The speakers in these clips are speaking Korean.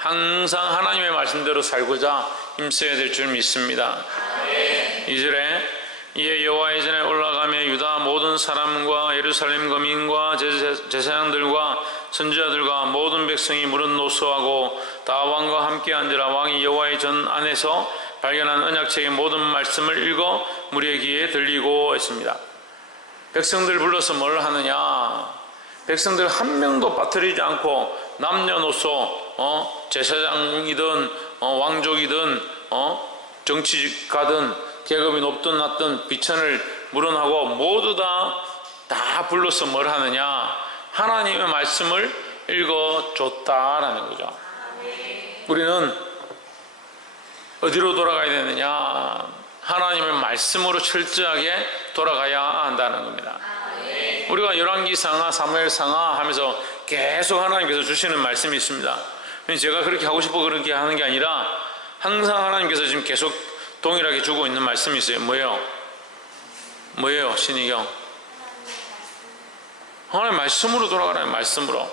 항상 하나님의 말씀대로 살고자 힘써야 될 줄 믿습니다. 2절에 이에 여호와의 전에 올라가며 유다 모든 사람과 예루살렘 거민과 제사장들과 선지자들과 모든 백성이 무릇 노소하고 다 왕과 함께 앉으라. 왕이 여호와의 전 안에서 발견한 언약책의 모든 말씀을 읽어 무리의 귀에 들리고 했습니다. 백성들 불러서 뭘 하느냐? 백성들 한 명도 빠뜨리지 않고 남녀노소 제사장이든 왕족이든 정치가든 계급이 높든 낮든 비천을 물어나고 모두 다 불러서 뭘 하느냐? 하나님의 말씀을 읽어줬다라는 거죠. 우리는 어디로 돌아가야 되느냐? 하나님의 말씀으로 철저하게 돌아가야 한다는 겁니다. 우리가 열왕기상하 사무엘상하 하면서 계속 하나님께서 주시는 말씀이 있습니다. 제가 그렇게 하고 싶어 그렇게 하는 게 아니라 항상 하나님께서 지금 계속 동일하게 주고 있는 말씀이 있어요. 뭐예요? 신이경? 하나님 말씀으로 돌아가라는 말씀으로.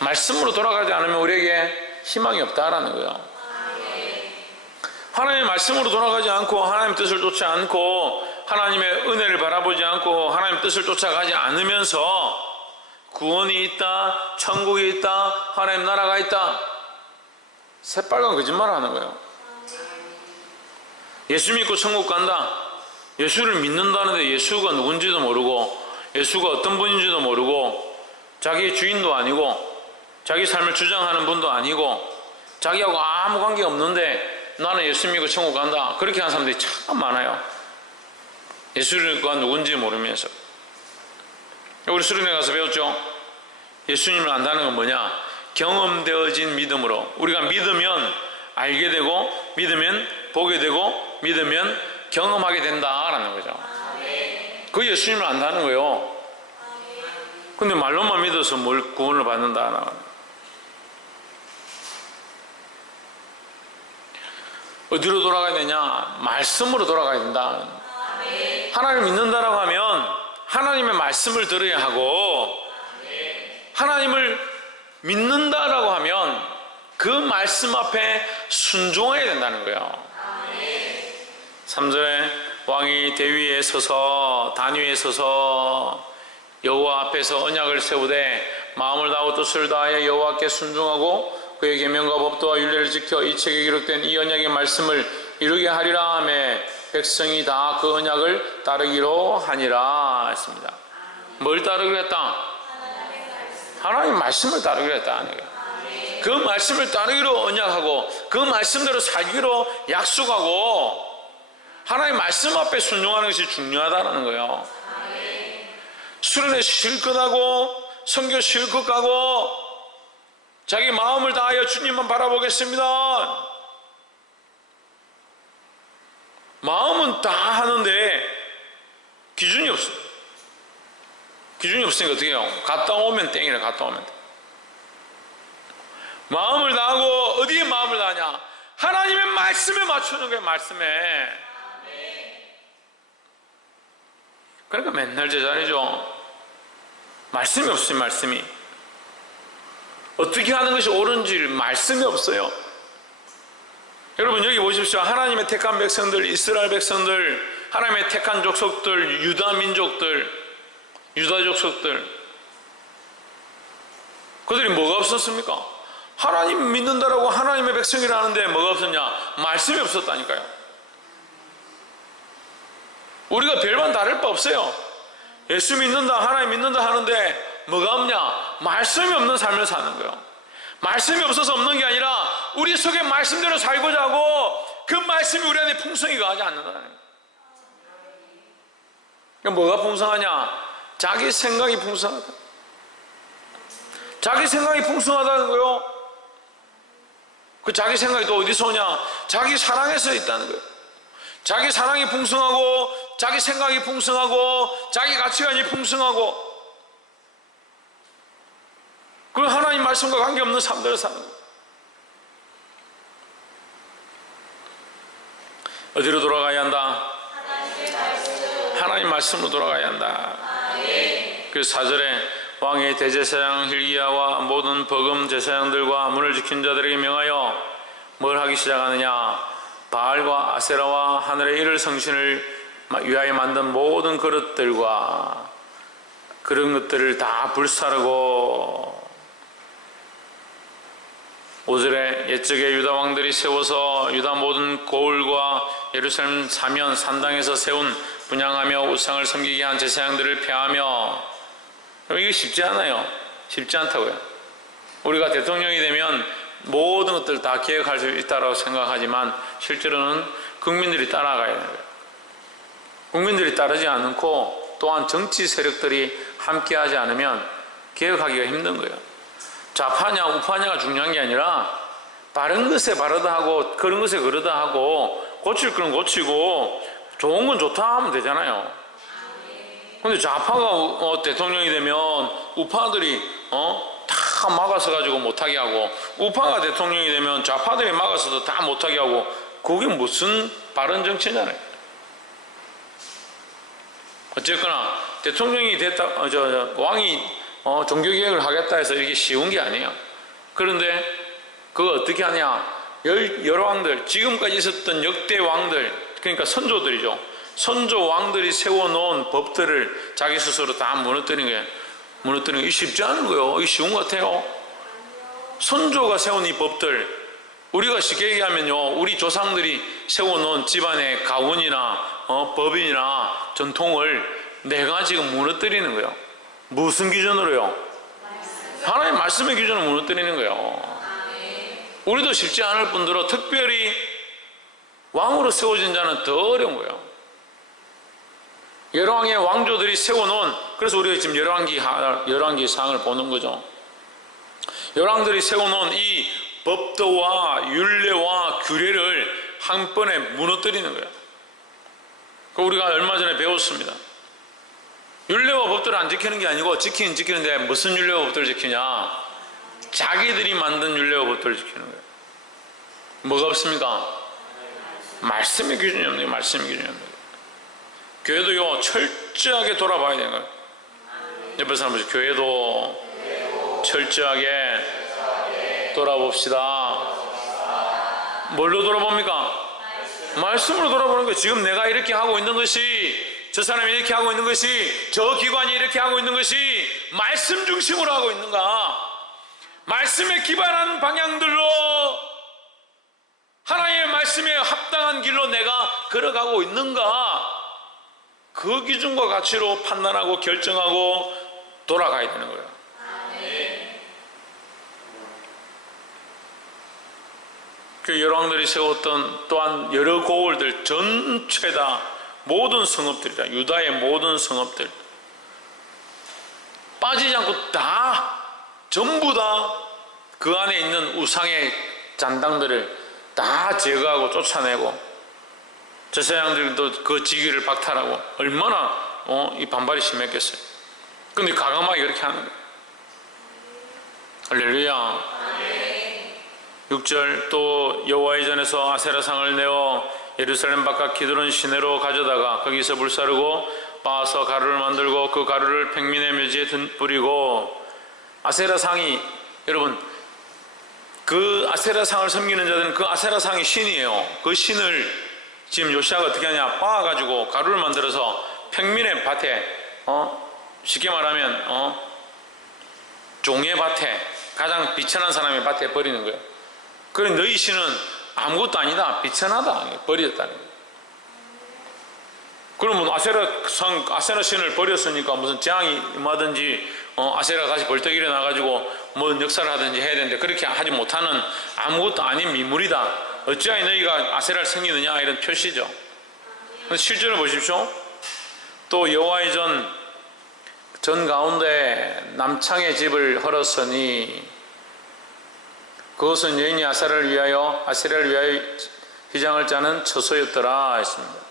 말씀으로 돌아가지 않으면 우리에게 희망이 없다라는 거예요. 하나님의 말씀으로 돌아가지 않고 하나님의 뜻을 쫓지 않고 하나님의 은혜를 바라보지 않고 하나님의 뜻을 쫓아가지 않으면서 구원이 있다, 천국이 있다, 하나님 나라가 있다, 새빨간 거짓말을 하는 거예요. 예수 믿고 천국 간다, 예수를 믿는다는데 예수가 누군지도 모르고 예수가 어떤 분인지도 모르고 자기 주인도 아니고 자기 삶을 주장하는 분도 아니고 자기하고 아무 관계가 없는데 나는 예수 믿고 천국 간다, 그렇게 하는 사람들이 참 많아요. 예수가 누군지 모르면서. 우리 수련회 가서 배웠죠? 예수님을 안다는 건 뭐냐? 경험되어진 믿음으로. 우리가 믿으면 알게 되고 믿으면 보게 되고 믿으면 경험하게 된다라는 거죠. 그 예수님을 안다는 거예요. 근데 말로만 믿어서 뭘 구원을 받는다. 어디로 돌아가야 되냐? 말씀으로 돌아가야 된다. 하나님을 믿는다라고 하면 하나님의 말씀을 들어야 하고, 하나님을 믿는다라고 하면 그 말씀 앞에 순종해야 된다는 거예요. 3절에 왕이 대위에 서서 단 위에 서서 여호와 앞에서 언약을 세우되 마음을 다하고 뜻을 다하여 여호와께 순종하고 그의 계명과 법도와 율례를 지켜 이 책에 기록된 이 언약의 말씀을 이루게 하리라 하며 백성이 다 그 언약을 따르기로 하니라 했습니다. 뭘 따르기로 했다? 하나님 말씀을 따르기로 했다. 그 말씀을 따르기로 언약하고 그 말씀대로 살기로 약속하고 하나님 말씀 앞에 순종하는 것이 중요하다는 거예요. 수련회 실컷 하고 선교 실컷 가고 자기 마음을 다하여 주님만 바라보겠습니다. 마음은 다 하는데 기준이 없어요. 기준이 없으니까 어떻게 해요? 갔다 오면 땡이라. 갔다 오면 땡. 마음을 다하고 어디에 마음을 다하냐? 하나님의 말씀에 맞추는 거예요. 말씀에. 그러니까 맨날 제자리죠. 말씀이 없어요. 말씀이. 어떻게 하는 것이 옳은지를 말씀이 없어요. 여러분 여기 보십시오. 하나님의 택한 백성들, 이스라엘 백성들, 하나님의 택한 족속들, 유다 민족들, 유다 족속들, 그들이 뭐가 없었습니까? 하나님 믿는다라고 하나님의 백성이라 하는데 뭐가 없었냐? 말씀이 없었다니까요. 우리가 별반 다를 바 없어요. 예수 믿는다, 하나님 믿는다 하는데 뭐가 없냐? 말씀이 없는 삶을 사는 거예요. 말씀이 없어서 없는 게 아니라 우리 속에 말씀대로 살고자 하고 그 말씀이 우리 안에 풍성히 가지 않는다는 거예요. 그러니까 뭐가 풍성하냐? 자기 생각이 풍성하다. 자기 생각이 풍성하다는 거예요. 그 자기 생각이 또 어디서 오냐? 자기 사랑에서 있다는 거예요. 자기 사랑이 풍성하고 자기 생각이 풍성하고 자기 가치관이 풍성하고 그리고 하나님 말씀과 관계없는 삶들을 사는 거예요. 어디로 돌아가야 한다? 하나님 말씀으로 돌아가야 한다. 그래서 4절에 왕의 대제사장 hil기야와 모든 버금 제사장들과 문을 지킨 자들에게 명하여 뭘 하기 시작하느냐? 바알과 아세라와 하늘의 이를 성신을 위하여 만든 모든 그릇들과 그런 것들을 다 불사르고 5절에 옛적에 유다 왕들이 세워서 유다 모든 고을과 예루살렘 사면 산당에서 세운 분향하며 우상을 섬기게 한 제사장들을 폐하며. 이게 쉽지 않아요. 쉽지 않다고요. 우리가 대통령이 되면 모든 것들을 다 계획할 수 있다고 생각하지만 실제로는 국민들이 따라가야 되는 거예요. 국민들이 따르지 않고 또한 정치 세력들이 함께하지 않으면 개혁하기가 힘든 거예요. 좌파냐 우파냐가 중요한 게 아니라 바른 것에 바르다 하고 그런 것에 그러다 하고 고칠 건 고치고 좋은 건 좋다 하면 되잖아요. 근데 좌파가 대통령이 되면 우파들이 다 막아서 가지고 못하게 하고 우파가 대통령이 되면 좌파들이 막아서도 다 못하게 하고 그게 무슨 바른 정치냐아요. 어쨌거나 대통령이 됐다, 왕이 종교개혁을 하겠다 해서 이게 쉬운 게 아니에요. 그런데 그거 어떻게 하냐? 여러 왕들, 지금까지 있었던 역대 왕들, 그러니까 선조들이죠. 선조 왕들이 세워놓은 법들을 자기 스스로 다 무너뜨리는 거예요. 무너뜨리는 게 쉽지 않은 거예요. 이게 쉬운 것 같아요. 선조가 세운 이 법들, 우리가 쉽게 얘기하면요, 우리 조상들이 세워놓은 집안의 가훈이나 법인이나 전통을 내가 지금 무너뜨리는 거예요. 무슨 기준으로요? 하나님 말씀의 기준으로 무너뜨리는 거예요. 우리도 쉽지 않을 뿐더러 특별히 왕으로 세워진 자는 더 어려운 거예요. 열왕의 왕조들이 세워놓은, 그래서 우리가 지금 열왕기 상을 보는 거죠. 열왕들이 세워놓은 이 법도와 율례와 규례를 한 번에 무너뜨리는 거예요. 우리가 얼마 전에 배웠습니다. 율례와 법도를 안 지키는 게 아니고 지키긴 지키는데 무슨 율례와 법도를 지키냐? 자기들이 만든 율례와 법도를 지키는 거예요. 뭐가 없습니까? 말씀의 기준이 없는 거예요. 말씀의 기준이 없는 거예요. 교회도요, 철저하게 돌아봐야 되는 거예요. 옆에 사람 보세요. 교회도 철저하게 돌아봅시다. 뭘로 돌아봅니까? 말씀으로 돌아보는 거예요. 지금 내가 이렇게 하고 있는 것이, 저 사람이 이렇게 하고 있는 것이, 저 기관이 이렇게 하고 있는 것이 말씀 중심으로 하고 있는가? 말씀에 기반한 방향들로 하나님의 말씀에 합당한 길로 내가 걸어가고 있는가? 그 기준과 가치로 판단하고 결정하고 돌아가야 되는 거예요. 그 열왕들이 세웠던 또한 여러 고을들 전체 다 모든 성읍들이다. 유다의 모든 성읍들 빠지지 않고 다 전부 다 그 안에 있는 우상의 잔당들을 다 제거하고 쫓아내고 제사장들도 그 직위를 박탈하고 얼마나 이 반발이 심했겠어요. 근데 과감하게 그렇게 하는 거예요. 할렐루야. 6절 또 여호와의 전에서 아세라상을 내어 예루살렘 바깥 기드론 시내로 가져다가 거기서 불사르고 빻아서 가루를 만들고 그 가루를 백민의 묘지에 뿌리고. 아세라상이, 여러분, 그 아세라상을 섬기는 자들은 그 아세라상이 신이에요. 그 신을 지금 요시아가 어떻게 하냐? 빻아가지고 가루를 만들어서 평민의 밭에, 쉽게 말하면 종의 밭에, 가장 비천한 사람의 밭에 버리는 거예요. 그래, 너희 신은 아무것도 아니다, 비천하다, 버렸다는 거예요. 그러면 아세라 신을 버렸으니까 무슨 재앙이 임하든지 아세라가 다시 벌떡 일어나가지고 뭐 역사를 하든지 해야 되는데 그렇게 하지 못하는 아무것도 아닌 미물이다. 어찌하여 너희가 아세라를 섬기느냐, 이런 표시죠. 실제로 보십시오. 또 여호와의 전 가운데 남창의 집을 헐었으니 그것은 여인이 아세라를 위하여 휘장을 짜는 처소였더라 했습니다.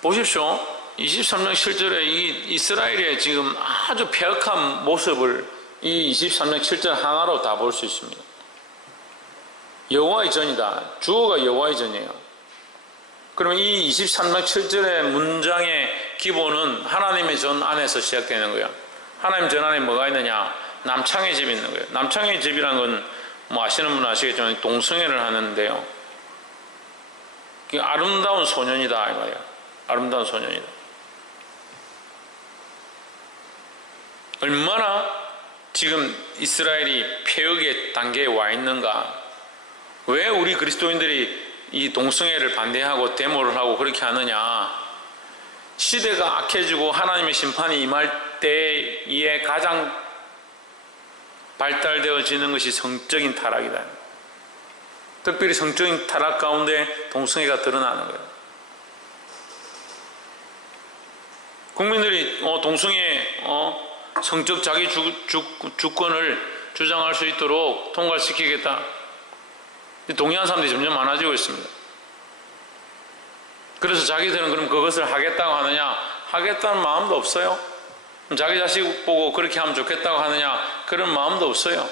보십시오. 23장 7절에 이 이스라엘의 지금 아주 폐역한 모습을 이 23장 7절 하나로 다 볼 수 있습니다. 여호와의 전이다. 주어가 여호와의 전이에요. 그러면 이 23장 7절의 문장의 기본은 하나님의 전 안에서 시작되는 거예요. 하나님 전 안에 뭐가 있느냐? 남창의 집이 있는 거예요. 남창의 집이란 건 뭐 아시는 분은 아시겠지만 동성애를 하는데요. 아름다운 소년이다 이 말이야. 아름다운 소년이다. 얼마나 지금 이스라엘이 폐역의 단계에 와 있는가. 왜 우리 그리스도인들이 이 동성애를 반대하고 데모를 하고 그렇게 하느냐. 시대가 악해지고 하나님의 심판이 임할 때에 가장 발달되어지는 것이 성적인 타락이다. 특별히 성적인 타락 가운데 동성애가 드러나는 거예요. 국민들이 동성애 성적 자기 주권을 주장할 수 있도록 통과시키겠다. 동의한 사람들이 점점 많아지고 있습니다. 그래서 자기들은 그럼 그것을 하겠다고 하느냐? 하겠다는 마음도 없어요. 자기 자식 보고 그렇게 하면 좋겠다고 하느냐? 그런 마음도 없어요.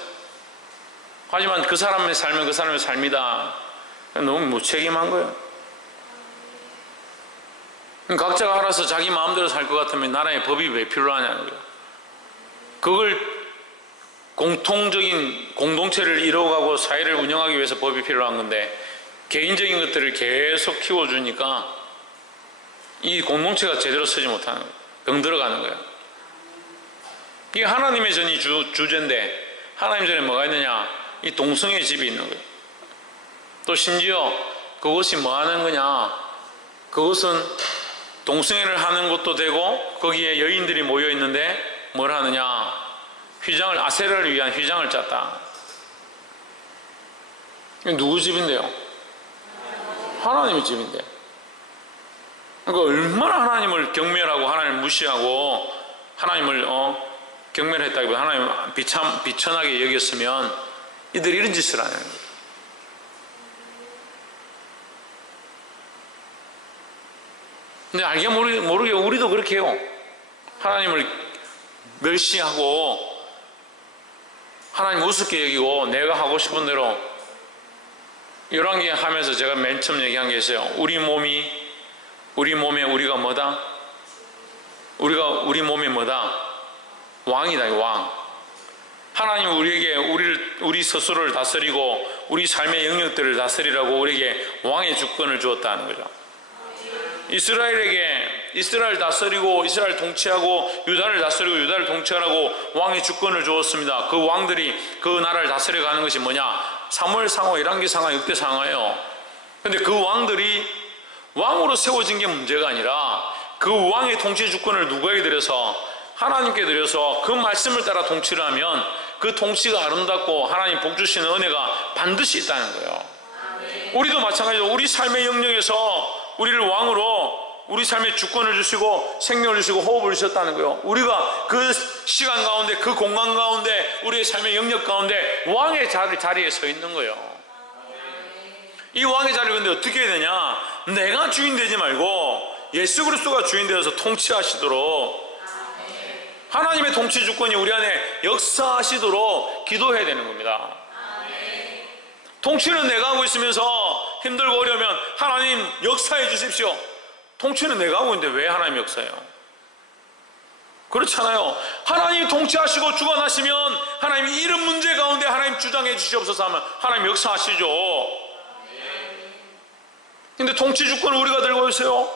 하지만 그 사람의 삶은 그 사람의 삶이다. 너무 무책임한 거예요. 각자가 알아서 자기 마음대로 살 것 같으면 나라에 법이 왜 필요하냐는 거예요. 그걸 공통적인 공동체를 이루어가고 사회를 운영하기 위해서 법이 필요한 건데 개인적인 것들을 계속 키워주니까 이 공동체가 제대로 서지 못하는 거예요. 병들어가는 거예요. 이게 하나님의 전이 주제인데 하나님 전에 뭐가 있느냐? 이 동성애 집이 있는 거예요. 또 심지어 그것이 뭐 하는 거냐? 그것은 동성애를 하는 것도 되고 거기에 여인들이 모여 있는데 뭘 하느냐? 휘장을, 아세라를 위한 휘장을 짰다. 이게 누구 집인데요? 하나님의 집인데. 그러니까 얼마나 하나님을 경멸하고 하나님을 무시하고 하나님을 경멸했다기보다 하나님 비천하게 여겼으면 이들이 이런 짓을 하는 거예요. 근데 알게 모르게 우리도 그렇게 해요. 하나님을 멸시하고 하나님 우습게 여기고 내가 하고 싶은 대로 열왕기 하면서 제가 맨 처음 얘기한 게 있어요. 우리 몸에 우리가 뭐다? 우리 몸에 뭐다? 왕이다. 왕. 하나님은 우리에게 우리 스스로를 다스리고 우리 삶의 영역들을 다스리라고 우리에게 왕의 주권을 주었다는 거죠. 이스라엘 다스리고 이스라엘 통치하고 유다를 다스리고 유다를 통치하라고 왕의 주권을 주었습니다. 그 왕들이 그 나라를 다스려가는 것이 뭐냐? 사무엘 상하, 열왕기 상하, 역대 상하예요. 그런데 그 왕들이 왕으로 세워진 게 문제가 아니라 그 왕의 통치 주권을 누구에게 드려서? 하나님께 드려서 그 말씀을 따라 통치를 하면 그 통치가 아름답고 하나님 복 주시는 은혜가 반드시 있다는 거예요. 우리도 마찬가지로 우리 삶의 영역에서 우리를 왕으로 우리 삶에 주권을 주시고 생명을 주시고 호흡을 주셨다는 거예요. 우리가 그 시간 가운데 그 공간 가운데 우리의 삶의 영역 가운데 왕의 자리에 서 있는 거예요. 이 왕의 자리를 근데 어떻게 해야 되냐? 내가 주인 되지 말고 예수 그리스도가 주인 되어서 통치하시도록 하나님의 통치 주권이 우리 안에 역사하시도록 기도해야 되는 겁니다. 통치는 내가 하고 있으면서 힘들고 어려우면 하나님 역사해 주십시오. 통치는 내가 하고 있는데 왜 하나님 역사해요? 그렇잖아요. 하나님 통치하시고 주관하시면 하나님 이런 문제 가운데 하나님 주장해 주시옵소서 하면 하나님 역사하시죠. 근데 통치 주권을 우리가 들고 있어요.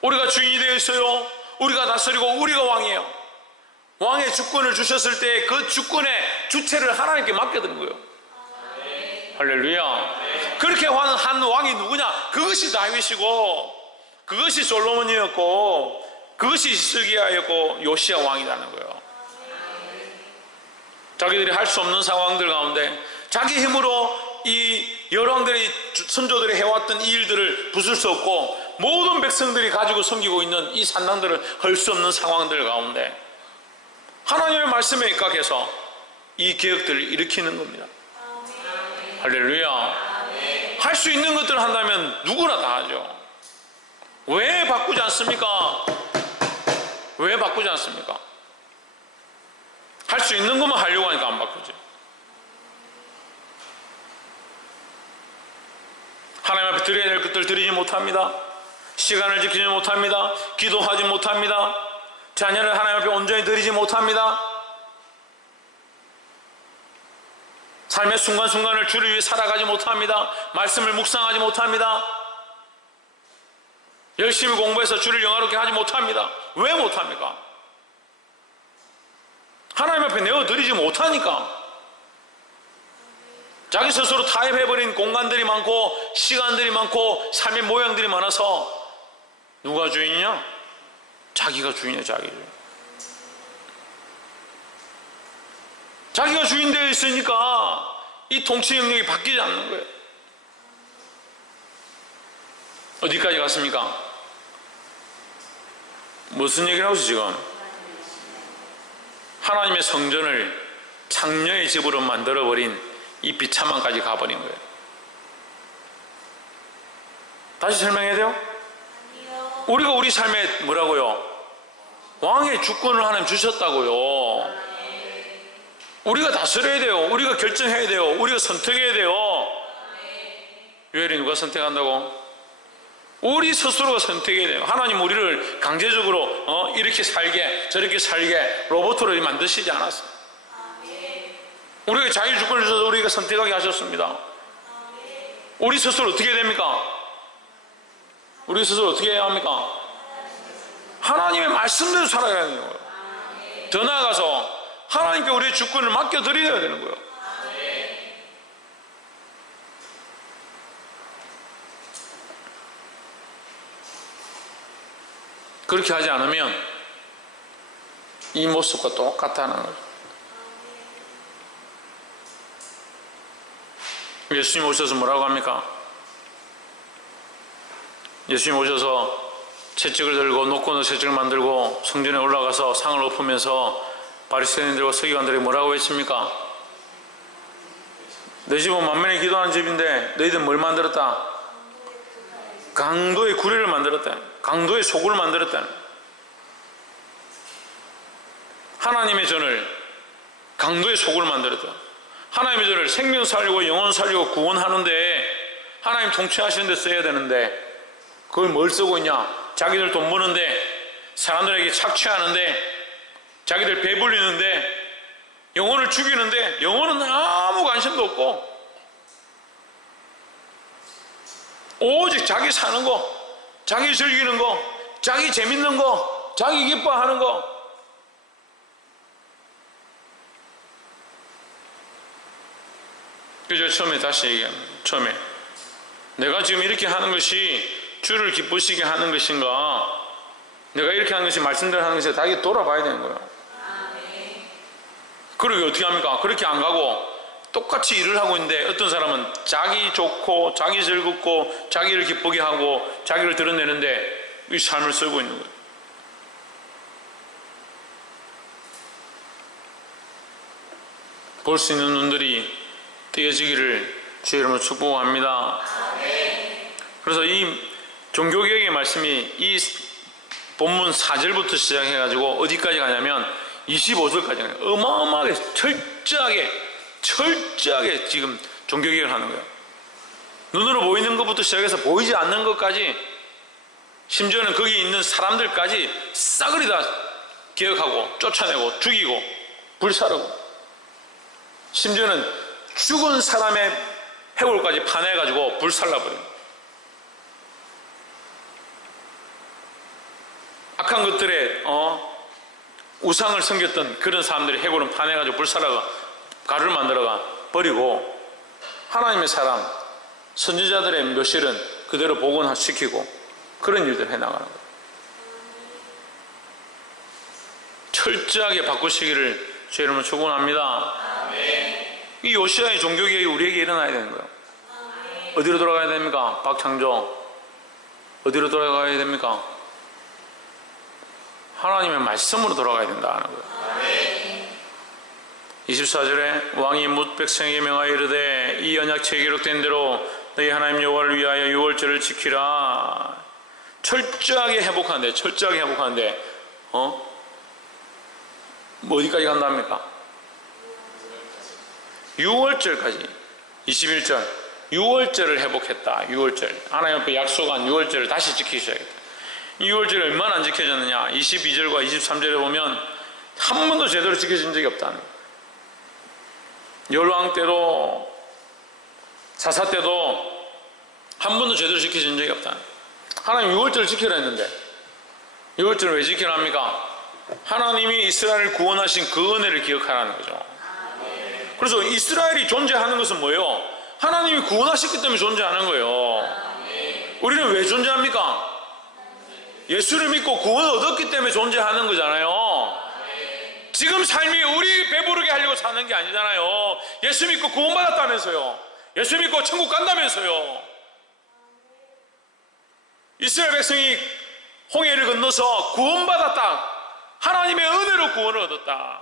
우리가 주인이 되어 있어요. 우리가 다스리고 우리가 왕이에요. 왕의 주권을 주셨을 때 그 주권의 주체를 하나님께 맡겨드는 거예요. 할렐루야. 그렇게 한 왕이 누구냐? 그것이 다윗이고 그것이 솔로몬이었고 그것이 히스기야였고 요시야 왕이라는 거예요. 자기들이 할 수 없는 상황들 가운데 자기 힘으로 이 열왕들의 선조들이 해왔던 이 일들을 부술 수 없고 모든 백성들이 가지고 섬기고 있는 이 산당들을 할 수 없는 상황들 가운데 하나님의 말씀에 입각해서 이 개혁들을 일으키는 겁니다. 할렐루야. 할 수 있는 것들을 한다면 누구나 다 하죠. 왜 바꾸지 않습니까? 왜 바꾸지 않습니까? 할 수 있는 것만 하려고 하니까 안 바꾸죠. 하나님 앞에 드려야 될 것들 드리지 못합니다. 시간을 지키지 못합니다. 기도하지 못합니다. 자녀를 하나님 앞에 온전히 드리지 못합니다. 삶의 순간순간을 주를 위해 살아가지 못합니다. 말씀을 묵상하지 못합니다. 열심히 공부해서 주를 영화롭게 하지 못합니다. 왜 못합니까? 하나님 앞에 내어드리지 못하니까. 자기 스스로 타협해버린 공간들이 많고 시간들이 많고 삶의 모양들이 많아서 누가 주인이냐? 자기가 주인이야. 자기가 주인 되어 있으니까 이 통치 영역이 바뀌지 않는 거예요. 어디까지 갔습니까? 무슨 얘기를 하고 있어 지금? 하나님의 성전을 창녀의 집으로 만들어버린 이 비참함까지 가버린 거예요. 다시 설명해야 돼요? 아니요. 우리가 우리 삶에 뭐라고요? 왕의 주권을 하나님 주셨다고요. 우리가 다스려야 돼요. 우리가 결정해야 돼요. 우리가 선택해야 돼요. 유엘이 누가 선택한다고? 우리 스스로가 선택해야 돼요. 하나님 우리를 강제적으로 이렇게 살게 저렇게 살게 로봇으로 만드시지 않았어요. 우리가 자유 주권을 주셔서 우리가 선택하게 하셨습니다. 우리 스스로 어떻게 해야 됩니까? 우리 스스로 어떻게 해야 합니까? 하나님의 말씀대로 살아가야 되는 거예요. 더 나아가서 하나님께 우리의 주권을 맡겨드려야 되는 거예요. 그렇게 하지 않으면 이 모습과 똑같다는 거죠. 예수님 오셔서 뭐라고 합니까? 예수님 오셔서 채찍을 들고 노코노 채찍을 만들고 성전에 올라가서 상을 엎으면서 바리새인들과 서기관들이 뭐라고 했습니까? 내 집은 만면에 기도하는 집인데 너희들 뭘 만들었다? 강도의 구례를 만들었다. 강도의 소굴을 만들었다. 하나님의 전을 강도의 소굴을 만들었다. 하나님의 전을 생명 살리고 영혼 살리고 구원하는데 하나님 통치하시는 데 써야 되는데 그걸 뭘 쓰고 있냐? 자기들 돈 버는데 사람들에게 착취하는데 자기들 배불리는데 영혼을 죽이는데 영혼은 아무 관심도 없고 오직 자기 사는 거, 자기 즐기는 거, 자기 재밌는 거, 자기 기뻐하는 거. 그죠? 처음에 다시 얘기합니다. 처음에 내가 지금 이렇게 하는 것이 주를 기쁘시게 하는 것인가, 내가 이렇게 하는 것이 말씀대로 하는 것인가, 다 이게 돌아봐야 되는 거예요. 그러게 어떻게 합니까? 그렇게 안 가고 똑같이 일을 하고 있는데 어떤 사람은 자기 좋고 자기 즐겁고 자기를 기쁘게 하고 자기를 드러내는데 이 삶을 쓰고 있는 거예요. 볼 수 있는 눈들이 띄어지기를 주의 이름으로 축복합니다. 그래서 이 종교개혁의 말씀이 이 본문 4절부터 시작해가지고 어디까지 가냐면 25절까지 가요. 어마어마하게 철저하게 지금 종교개혁을 하는 거예요. 눈으로 보이는 것부터 시작해서 보이지 않는 것까지, 심지어는 거기 있는 사람들까지 싸그리 다 개혁하고 쫓아내고 죽이고 불사르고, 심지어는 죽은 사람의 해골까지 파내가지고 불살라버려요. 악한 것들에 우상을 섬겼던 그런 사람들이 해골은 파내가지고 불살라가 가루를 만들어가 버리고, 하나님의 사람 선지자들의 묘실은 그대로 복원시키고 그런 일들을 해나가는 거예요. 철저하게 바꾸시기를 주의 이름으로 축원합니다. 이 요시아의 종교개혁이 우리에게 일어나야 되는 거예요. 어디로 돌아가야 됩니까? 박창조, 어디로 돌아가야 됩니까? 하나님의 말씀으로 돌아가야 된다는 거예요. 24절에 왕이 뭇 백성에게 명하여 이르되 이 언약책에 기록된 대로 너희 하나님 여호와를 위하여 유월절을 지키라. 철저하게 회복하는데 뭐 어디까지 간답니까? 6월절까지. 21절 유월절을 회복했다. 유월절. 하나님 앞에 약속한 유월절을 다시 지키셔야겠다. 유월절이 얼마나 안 지켜졌느냐. 22절과 23절에 보면 한 번도 제대로 지켜진 적이 없다는 거예요. 열왕 때도 사사 때도 한 번도 제대로 지켜진 적이 없다는 거예요. 하나님 유월절을 지키라 했는데 유월절을 왜 지키라 합니까? 하나님이 이스라엘을 구원하신 그 은혜를 기억하라는 거죠. 그래서 이스라엘이 존재하는 것은 뭐예요? 하나님이 구원하셨기 때문에 존재하는 거예요. 우리는 왜 존재합니까? 예수를 믿고 구원을 얻었기 때문에 존재하는 거잖아요. 지금 삶이 우리 배부르게 하려고 사는 게 아니잖아요. 예수 믿고 구원받았다면서요. 예수 믿고 천국 간다면서요. 이스라엘 백성이 홍해를 건너서 구원받았다. 하나님의 은혜로 구원을 얻었다.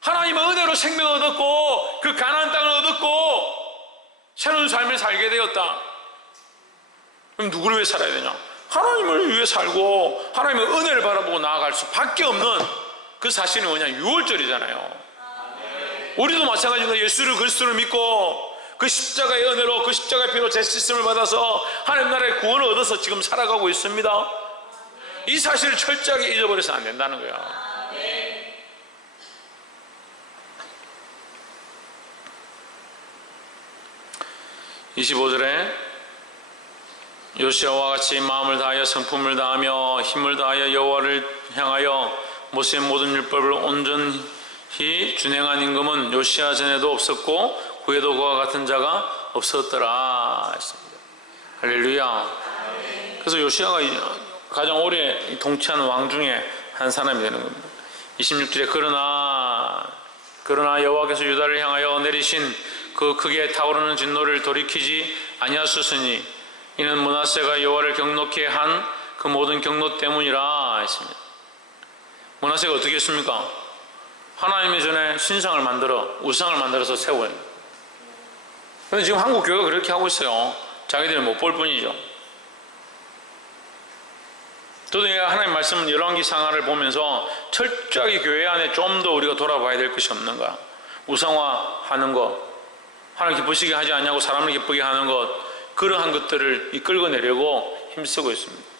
하나님의 은혜로 생명을 얻었고 그 가나안 땅을 얻었고 새로운 삶을 살게 되었다. 그럼 누구를 위해 살아야 되냐? 하나님을 위해 살고 하나님의 은혜를 바라보고 나아갈 수밖에 없는 그 사실이 뭐냐? 유월절이잖아요. 우리도 마찬가지로 예수를 그리스도를 믿고 그 십자가의 은혜로 그 십자가의 피로 재씻음을 받아서 하나님 나라의 구원을 얻어서 지금 살아가고 있습니다. 이 사실을 철저하게 잊어버려서는 안 된다는 거야. 25절에 요시아와 같이 마음을 다하여 성품을 다하며 힘을 다하여 여호와를 향하여 모세의 모든 율법을 온전히 준행한 임금은 요시아 전에도 없었고 후에도 그와 같은 자가 없었더라 했습니다. 할렐루야. 그래서 요시아가 가장 오래 통치한 왕 중에 한 사람이 되는 겁니다. 26절에 그러나 여호와께서 유다를 향하여 내리신 그 크게 타오르는 진노를 돌이키지 아니하셨으니 이는 므낫세가 여호와를 경노케 한 그 모든 경노 때문이라 했습니다. 므낫세가 어떻게 했습니까? 하나님의 전에 신상을 만들어 우상을 만들어서 세워요. 그런데 지금 한국 교회가 그렇게 하고 있어요. 자기들은 못 볼 뿐이죠. 저도 하나님 말씀 열왕기 상하를 보면서 철저하게 교회 안에 좀 더 우리가 돌아봐야 될 것이 없는가. 우상화하는 것, 하나님 기쁘시게 하지 않냐고 사람을 기쁘게 하는 것, 그러한 것들을 이끌고 내려고 힘쓰고 있습니다.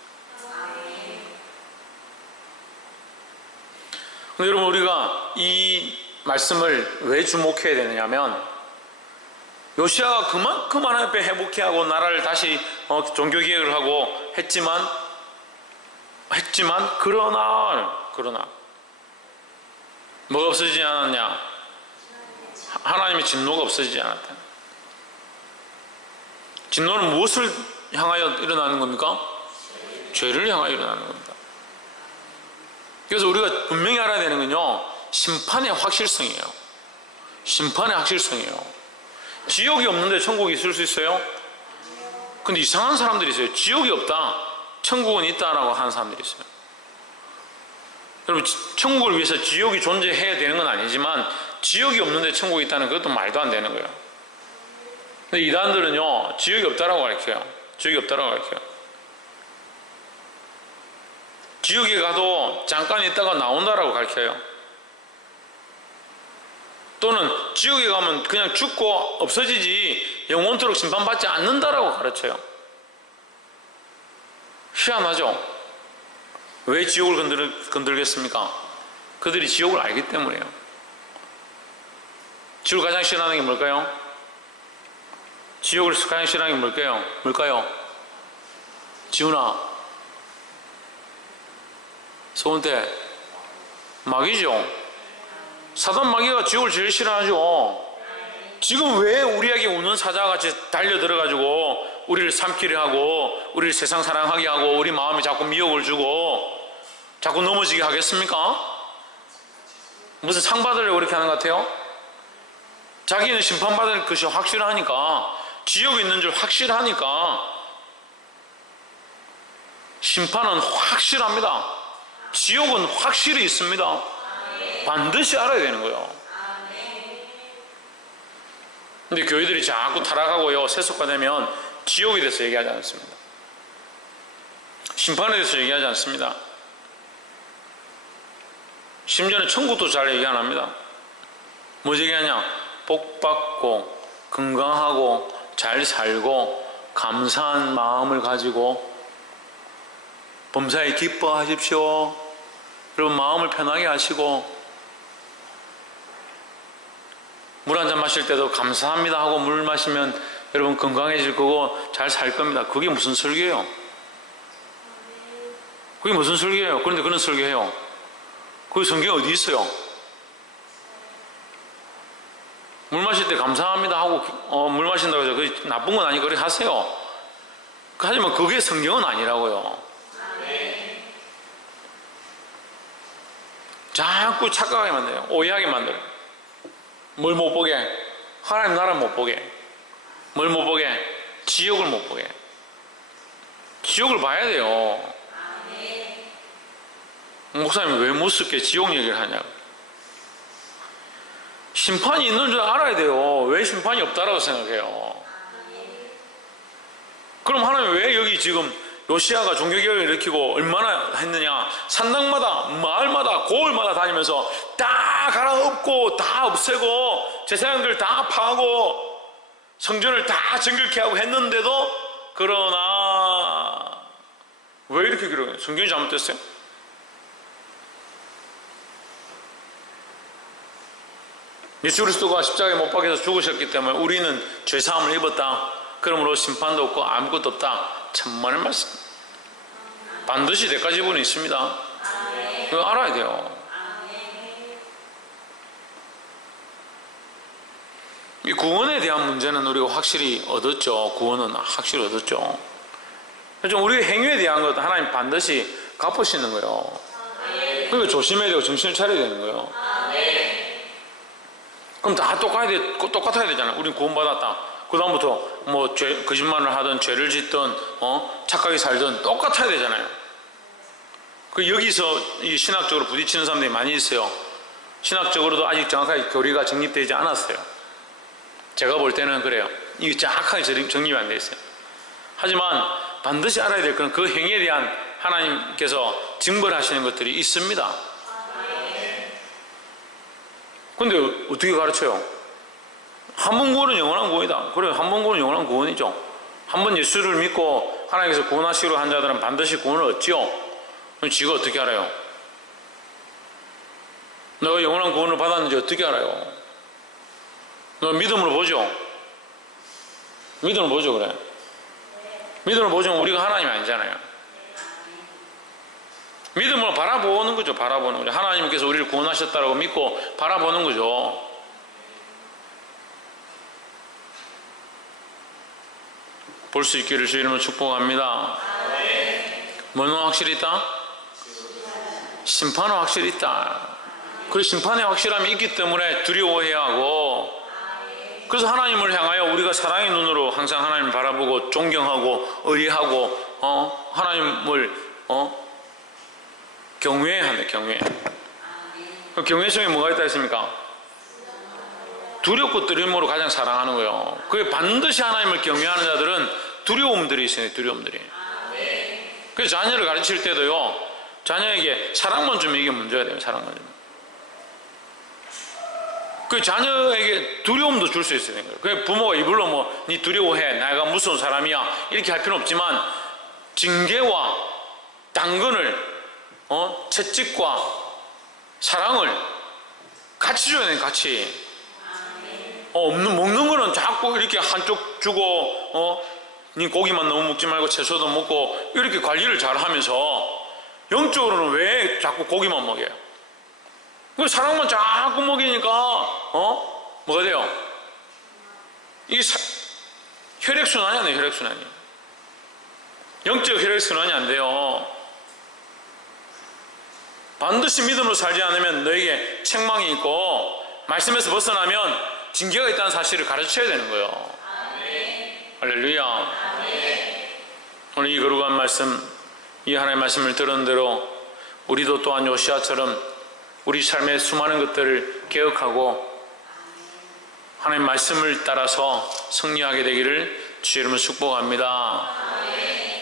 근데 여러분, 우리가 이 말씀을 왜 주목해야 되느냐면 요시아가 그만큼 하나님 앞에 회복해 하고 나라를 다시 종교개혁을 하고 했지만 그러나 뭐가 없어지지 않았냐? 하나님의 진노가 없어지지 않았다. 진노는 무엇을 향하여 일어나는 겁니까? 죄를 향하여 일어나는 겁니다. 그래서 우리가 분명히 알아야 되는 건요, 심판의 확실성이에요. 심판의 확실성이에요. 지옥이 없는데 천국이 있을 수 있어요? 근데 이상한 사람들이 있어요. 지옥이 없다, 천국은 있다라고 하는 사람들이 있어요. 여러분, 천국을 위해서 지옥이 존재해야 되는 건 아니지만 지옥이 없는데 천국이 있다는 그것도 말도 안 되는 거예요. 근데 이단들은요, 지옥이 없다라고 가르쳐요. 지옥이 없다라고 가르쳐요. 지옥에 가도 잠깐 있다가 나온다라고 가르쳐요. 또는 지옥에 가면 그냥 죽고 없어지지 영원토록 심판받지 않는다라고 가르쳐요. 희한하죠? 왜 지옥을 건들겠습니까? 그들이 지옥을 알기 때문이에요. 지옥을 가장 싫어하는 게 뭘까요? 지옥을 가장 싫어하는 게 뭘까요? 지훈아, 소은태, 마귀죠. 사단 마귀가 지옥을 제일 싫어하죠. 지금 왜 우리에게 우는 사자같이 달려들어가지고 우리를 삼키려 하고 우리를 세상 사랑하게 하고 우리 마음에 자꾸 미혹을 주고 자꾸 넘어지게 하겠습니까? 무슨 상 받으려고 그렇게 하는 것 같아요? 자기는 심판받을 것이 확실하니까, 지옥에 있는 줄 확실하니까. 심판은 확실합니다. 지옥은 확실히 있습니다. 반드시 알아야 되는 거예요. 근데 교회들이 자꾸 타락하고요, 세속화되면 지옥에 대해서 얘기하지 않습니다. 심판에 대해서 얘기하지 않습니다. 심지어는 천국도 잘 얘기 안 합니다. 뭐 얘기하냐? 복받고 건강하고 잘 살고 감사한 마음을 가지고 범사에 기뻐하십시오. 여러분 마음을 편하게 하시고 물 한 잔 마실 때도 감사합니다 하고 물 마시면 여러분 건강해질 거고 잘 살 겁니다. 그게 무슨 설교예요? 그게 무슨 설교예요? 그런데 그런 설교해요. 그 성경에 어디 있어요? 물 마실 때 감사합니다 하고 물 마신다고 해서 그게 나쁜 건 아니고 그렇게 하세요. 하지만 그게 성경은 아니라고요. 자꾸 착각하게 만들어요. 오해하게 만들어요. 뭘 못 보게? 하나님 나라 못 보게. 뭘 못 보게? 지옥을 못 보게. 지옥을 봐야 돼요. 목사님 왜 무섭게 지옥 얘기를 하냐고. 심판이 있는 줄 알아야 돼요. 왜 심판이 없다라고 생각해요? 그럼 하나님 왜 여기 지금 요시아가 종교개혁을 일으키고 얼마나 했느냐? 산당마다 마을마다 고을마다 다니면서 다 갈아엎고 다 없애고 제사장들 다 파고 성전을 다 정결케 하고 했는데도 그러나 왜 이렇게 기록해요? 성경이 잘못됐어요? 예수 그리스도가 십자가에 못 박혀서 죽으셨기 때문에 우리는 죄사함을 입었다. 그러므로 심판도 없고 아무것도 없다. 천만의 말씀. 반드시 대가 지분이 있습니다. 그거 알아야 돼요. 이 구원에 대한 문제는 우리가 확실히 얻었죠. 구원은 확실히 얻었죠. 좀 우리의 행위에 대한 것도 하나님 반드시 갚으시는 거예요. 그러니까 조심해야 되고 정신을 차려야 되는 거예요. 그럼 다 똑같아야 되잖아요. 우린 구원받았다. 그 다음부터 뭐 거짓말을 하든 죄를 짓든 착하게 살든 똑같아야 되잖아요. 그 여기서 이 신학적으로 부딪히는 사람들이 많이 있어요. 신학적으로도 아직 정확하게 교리가 정립되지 않았어요. 제가 볼 때는 그래요. 이게 정확하게 정립이 안 돼 있어요. 하지만 반드시 알아야 될 건 그 행위에 대한 하나님께서 징벌하시는 것들이 있습니다. 근데 어떻게 가르쳐요? 한 번 구원은 영원한 구원이다. 그래, 한 번 구원은 영원한 구원이죠. 한 번 예수를 믿고 하나님께서 구원하시기로 한 자들은 반드시 구원을 얻지요. 그럼 지가 어떻게 알아요? 내가 영원한 구원을 받았는지 어떻게 알아요? 내가 믿음으로 보죠. 믿음으로 보죠, 그래. 믿음으로 보지만 우리가 하나님이 아니잖아요. 믿음으로 바라보는 거죠. 바라보는 거죠. 하나님께서 우리를 구원하셨다고 믿고 바라보는 거죠. 볼 수 있기를 주의 이름으로 축복합니다. 뭐는 확실히 있다? 심판은 확실히 있다. 그 심판의 확실함이 있기 때문에 두려워해야 하고, 그래서 하나님을 향하여 우리가 사랑의 눈으로 항상 하나님을 바라보고 존경하고 의리하고 하나님을 경외해야 합니다. 경외. 그 경외성에 뭐가 있다 했습니까? 두렵고 떨림으로 가장 사랑하는 거예요. 그게 반드시 하나님을 경외하는 자들은 두려움들이 있어요. 두려움들이. 그래서 자녀를 가르칠 때도요, 자녀에게 사랑만 주면 이게 문제가 돼요. 사랑만 주면. 그 자녀에게 두려움도 줄 수 있어야 되는 거예요. 그 부모가 이불로 뭐 니 두려워해, 내가 무서운 사람이야, 이렇게 할 필요는 없지만 징계와 당근을 채찍과 사랑을 같이 줘야 돼요. 같이. 먹는 거는 자꾸 이렇게 한쪽 주고 니 고기만 너무 먹지 말고 채소도 먹고 이렇게 관리를 잘 하면서 영적으로는 왜 자꾸 고기만 먹여요? 그 사랑만 자꾸 먹이니까 뭐가 돼요? 이게 혈액순환이 안 돼요. 혈액순환이. 영적 혈액순환이 안 돼요. 반드시 믿음으로 살지 않으면 너에게 책망이 있고 말씀에서 벗어나면 징계가 있다는 사실을 가르쳐야 되는 거예요. 할렐루야. 오늘 이 거룩한 말씀, 이 하나님의 말씀을 들은 대로 우리도 또한 요시아처럼 우리 삶의 수많은 것들을 개혁하고 하나님의 말씀을 따라서 승리하게 되기를 주의 이름으로 축복합니다.